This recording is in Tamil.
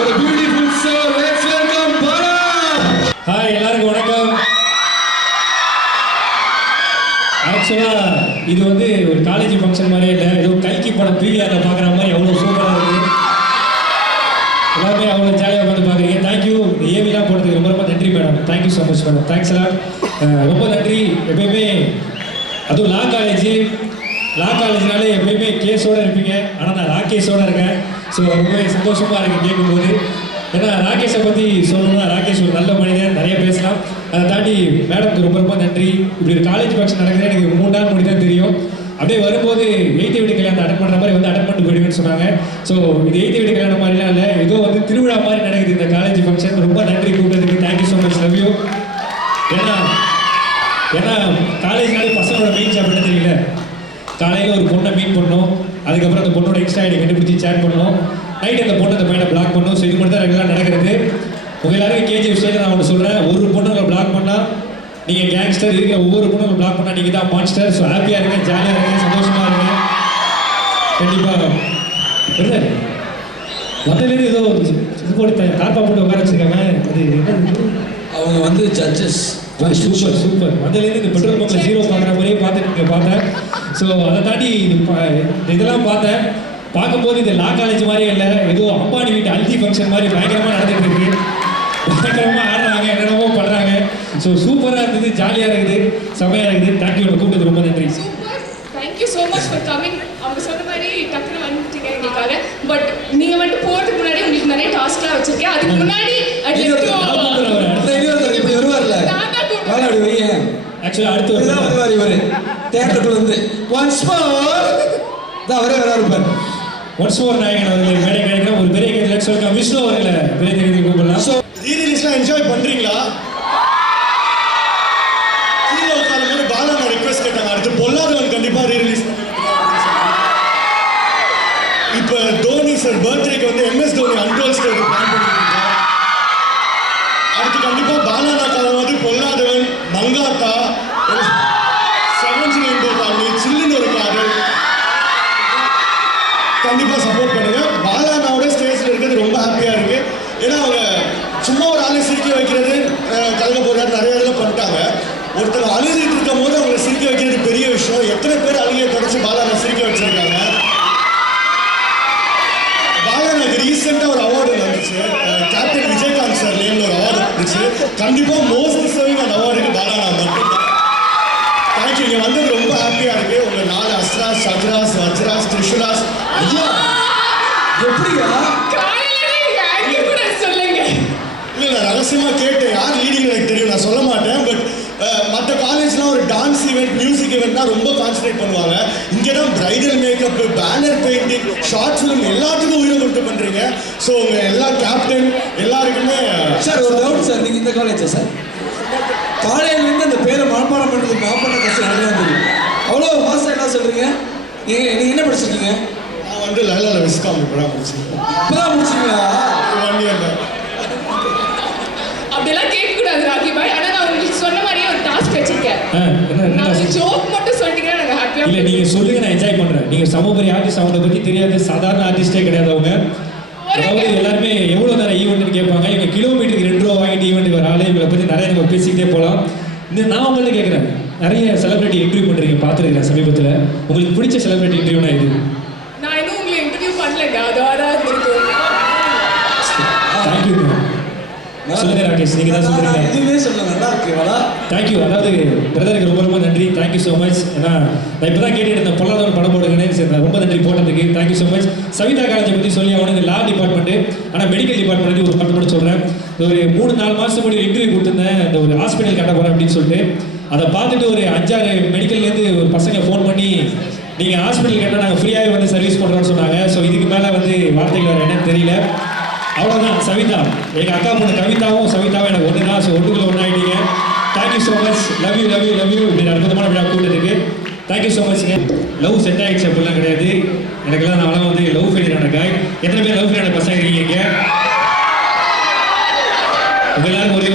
ஒரு beautiful soul. Let's welcome Bala. Hi, எல்லாருக்கும் வணக்கம். ஆக்சுவலா இது வந்து ஒரு காலேஜ் ஃபங்க்ஷன் மாதிரியே இல்லை, ஏதோ கல்கி படம் பிவிஆரில் பார்க்குற மாதிரி அவ்வளோ சூப்பராக இருக்குது. எல்லாருமே அவ்வளோ ஜாலியாக உட்காந்து பார்க்குறீங்க. தேங்க்யூ. ஏவிலாம் போடுறதுக்கு ரொம்ப ரொம்ப நன்றி madam. Thank you so much madam. Thanks எல்லாம். ரொம்ப நன்றி. எப்பயுமே அதுவும் லா காலேஜ்னாலே எப்பயுமே கேஸோடு இருப்பீங்க. ஆனால் நான் ராகேஷோடு இருக்கேன். ஸோ ரொம்பவே சந்தோஷமாக இருக்குது கேட்கும்போது. ஏன்னா ராகேஷை பற்றி சொல்லணும்னா ராகேஷ் ஒரு நல்ல மனிதன், நிறைய பேசலாம். அதை தாண்டி மேடம்க்கு ரொம்ப ரொம்ப நன்றி. இப்படி ஒரு காலேஜ் ஃபங்க்ஷன் நடக்குது, எனக்கு 3 நாள் முன்னாடி தான் தெரியும். அப்படியே வரும்போது 8th வீடு கல்யாணம் அட்டன் பண்ணுற மாதிரி வந்து அட்டன் பண்ணிட்டு போயிடுவேன்னு சொன்னாங்க. ஸோ இது 8th வீடு கல்யாணம் மாதிரிலாம் இல்லை, ஏதோ வந்து திருவிழா மாதிரி நடக்குது இந்த காலேஜ் ஃபங்க்ஷன். ரொம்ப நன்றி கூப்பிட்டதுக்கு. Thank you so much. Love you. ஏன்னா காலேஜ்னாலே பசங்களோட மெயின் ஜாப் என்ன தெரியல, காலையில் ஒரு பொண்ணை மீட் பண்ணோம், அதுக்கப்புறம் அந்த பொண்ணோட இன்ஸ்டா ஐடி கண்டுபிடிச்சி சேட் பண்ணோம், நைட் அந்த பொண்ணை அந்த பையனை பிளாக் பண்ணோம். ஸோ இது மட்டும் தான் ரெகுலராக நடக்கிறது. உங்கள் எல்லாருக்கும் கேஜிஎஃப் ஸ்டைலில் நான் ஒன்று சொல்கிறேன், ஒரு பொண்ணுங்களை பிளாக் பண்ணால் நீங்கள் கேங்ஸ்டர், இருக்கிற ஒவ்வொரு பொண்ணுங்களை பிளாக் பண்ணால் நீங்கள் தான் மான்ஸ்டர். ஸோ ஹாப்பியாக இருங்க, ஜாலியாக இருங்க, சந்தோஷமாக இருங்க. கண்டிப்பாக பிரதர் மொத்தலேருந்து ஏதோ இது போட்டு தார்ப்பா போட்டு உட்கார வச்சுருக்காங்க. அது என்ன, அவங்க வந்து ஜட்ஜஸ். Super super. அதுலேருந்து இந்த பெட்ரோல் பம்பில் ஜீரோ பார்க்குற மாதிரியே பார்த்தேன். ஸோ அதை தாண்டி இதெல்லாம் பார்த்தேன். பார்க்கும்போது இது லா காலேஜ் மாதிரியே இல்லை, ஏதோ அம்பானி வீட்டு அல்தி ஃபங்க்ஷன் மாதிரி பயங்கரமாக நடந்துட்டு இருக்கு. பயங்கரமாக ஆடுறாங்க, என்னென்னமோ பண்ணுறாங்க. ஸோ சூப்பராக இருந்தது, ஜாலியாக இருக்குது, செமையாக இருக்குது. தேங்க்யூ. கூப்பிட்டது ரொம்ப நன்றி. Thank you so much for coming. அவங்க சொன்ன மாதிரி டக்குனு வந்துட்டீங்க எங்களுக்காக. பட் நீங்கள் வந்துட்டு போகிறதுக்கு முன்னாடி உங்களுக்கு நிறைய டாஸ்க்லாம் வச்சிருக்கேன். அதுக்கு முன்னாடி ஆக்சுவலாக அடுத்து வருவார் இவர் தேட்டருக்குள்ள வந்து ஒன்ஸ் மோர் தான் வராருப்பார். ஒன்ஸ் மோர் நாயகன் அவர்களை மேடை கிடைக்கிற ஒரு பெரிய கையில் சொல்லிருக்காங்க. விஷ்ணு அவர்களை பெரிய கையில் கூப்பிடலாம். ஸோ ரீரிலீஸ்லாம் என்ஜாய் பண்ணுறீங்களா? கீழே உட்காரும்போது பாலா நான் ரிக்வெஸ்ட் கேட்டாங்க, அடுத்து பொல்லாதவன் கண்டிப்பாக ரீரிலீஸ் இப்போ தோனி சார் பர்த்டேக்கு வந்து MS தோனி அன்டோல் ஸ்டோரி பிளான் பண்ணியிருக்கீங்க. அடுத்து கண்டிப்பாக பாலா நான் வந்து பொல்லாதவன், மங்காத்தா, 7 காலனி, சில்லுன்னு ஒரு காதல் கண்டிப்பாக சப்போர்ட் பண்ணுங்க. பாலானாவோட ஸ்டேஜில் இருக்கிறது ரொம்ப ஹாப்பியாக இருக்கு. ஏன்னா அவங்க சும்மா ஒரு ஆளை சிரிக்க வைக்கிறது, கலக்க போகிறாரு, நிறைய இதில் பண்ணிட்டாங்க. ஒருத்தர் அழுதுட்டு இருக்கும் போது அவங்களை சிரிக்க வைக்கிறது பெரிய விஷயம். எத்தனை பேர் அழுகையை தொடச்சி பாலானை சிரிக்க வச்சிருக்காங்க. பாலானுக்கு ரீசெண்டாக ஒரு அவார்டு வந்துச்சு, கேப்டன் விஜயகாந்த் சார் நேம்ல ஒரு அவார்டு வந்துச்சு. கண்டிப்பாக மோஸ்ட் டிசர்விங் அந்த அவார்டுக்கு பாலானா மட்டும்தான். தேங்க்யூ. இங்கே வந்தது ரொம்ப ஹாப்பியாக இருக்கு. உங்கள் 4 அஸ்ராஸ், சஜ்ராஸ், வஜ்ராஸ், த்ரிஷுராஸ். ஐயா எப்படியா இல்லை, நான் ரகசியமாக கேட்டேன், யார் லீடிங் எனக்கு தெரியும், நான் சொல்ல மாட்டேன். பட் மற்ற காலேஜ்லாம் ஒரு டான்ஸ் ஈவெண்ட், மியூசிக் ஈவெண்ட்னா ரொம்ப கான்சன்ட்ரேட் பண்ணுவாங்க. இங்கே தான் bridal makeup, banner painting, short film எல்லாத்துக்கும் உயிரை கொடுத்து பண்ணுறீங்க. ஸோ உங்கள் எல்லா கேப்டன் எல்லாருக்குமே. சார் ஒரு டவுட் சார், நீங்கள் இந்த காலேஜா சார்? காலையிலேருந்து அந்த பேரை மனப்பாடம் பண்ணுறது மாப்பாட கஷ்டம் நல்லா தெரியும். அவ்வளோ மாதம் என்ன சொல்கிறீங்க? நீங்கள் என்ன படிச்சிருக்கீங்க? நான் வந்து லைலாவில் விஸ்காம் இப்போ தான் முடிச்சிருக்கேன். இப்போ தான் முடிச்சிங்களா? 1 year தான். அப்படியெல்லாம் கேட்கக்கூடாது ராகி பாய். ஆனால் நான் உங்களுக்கு சொன்ன மாதிரியே ஒரு டாஸ்க் வச்சிருக்கேன். நான் ஜோக் மட்டும் சொல்லிட்டீங்கன்னா நாங்கள் ஹாப்பியாக. இல்லை, நீங்கள் சொல்லுங்க, நான் என்ஜாய் பண்ணுறேன். நீங்கள் சமபரி ஆர்டிஸ்ட், அவங்களை பற்றி தெரியாது, சாதாரண ஆர்டிஸ்டே கிடையாது அவங்க. அதாவது எல்லாருமே எவ்வளோ நேரம் ஈவெண்ட்னு கேட்பாங்க. இவங்க கிலோமீட்டருக்கு 2 ரூபா வாங்கிட்டு ஈவெண்ட்டுக்கு வர ஆளே. இவங்களை பற்றி நிறைய நம்ம பேசிக்கிட்டே போகலாம். நான் உங்கள்ட்ட கேட்குறேன், நிறைய செலிபிரிட்டி இன்டர்வியூ பண்ணுறீங்க, பார்த்துருக்கேன் சமீபத்தில். உங்களுக்கு பிடிச்ச செலிபிரிட்டி இன்டர்வியூனா இது? நான் இன்னும் உங்களை இன்டர்வியூ பண்ணலைங்க, அதான் இருக்கும். தேங்க்யூ. சொல்லுங்க ராகேஷ், நீங்கள் தான் சொல்லுங்க. இதுவே சொல்ல நல்லா இருக்குங்களா? தேங்க்யூ. அதாவது பிரதருக்கு ரொம்ப ரொம்ப நன்றி. Thank you so much. ஏன்னா நான் இப்போ தான் கேட்டுட்டு இருந்தேன், பொல்லாதவன் படம் போடுங்கன்னு. சரி, ரொம்ப நன்றி போட்டதுக்கு. Thank you so much. சவிதா காலேஜை பற்றி சொல்லி அவனுக்கு லா டிபார்ட்மெண்ட்டு, ஆனால் மெடிக்கல் டிபார்ட்மெண்ட் ஒரு பட்டு மட்டும் சொல்கிறேன். ஒரு 3-4 மாதத்துக்கு முன்னாடி இன்டர்வியூ கொடுத்துருந்தேன், இந்த ஒரு ஹாஸ்பிட்டல் கட்ட போகிறேன் அப்படின்னு சொல்லிட்டு. அதை பார்த்துட்டு ஒரு 5-6 மெடிக்கல்லேருந்து ஒரு பசங்க ஃபோன் பண்ணி, நீங்கள் ஹாஸ்பிட்டல் கேட்டால் நாங்கள் ஃப்ரீயாகவே வந்து சர்வீஸ் பண்ணுறோன்னு சொன்னாங்க. ஸோ இதுக்கு மேலே வந்து வார்த்தைகள் வேறு என்னன்னு தெரியல. அவ்வளோதான். சவிதா, எங்கள் அக்கா பொண்ணு கவிதாவும் சவிதாவும் எனக்கு ஒன்று தான். ஸோ ஒன்றுக்குள்ள ஒன்றாயிட்டீங்க. Thank you so much. Love you love you love you. இப்படி அற்புதமான விழா கூட்டத்துக்கு தேங்க்யூ ஸோ மச்ங்க. லவ் செட் ஆகிடுச்சு அப்படிலாம் கிடையாது. எனக்குலாம் நான் வந்து லவ் ஃபெயிலியர் ஆன காய். எத்தனை பேர் லவ் ஃபெயிலியர் பசங்க இருக்கீங்க? உங்க எல்லாரும் ஒரே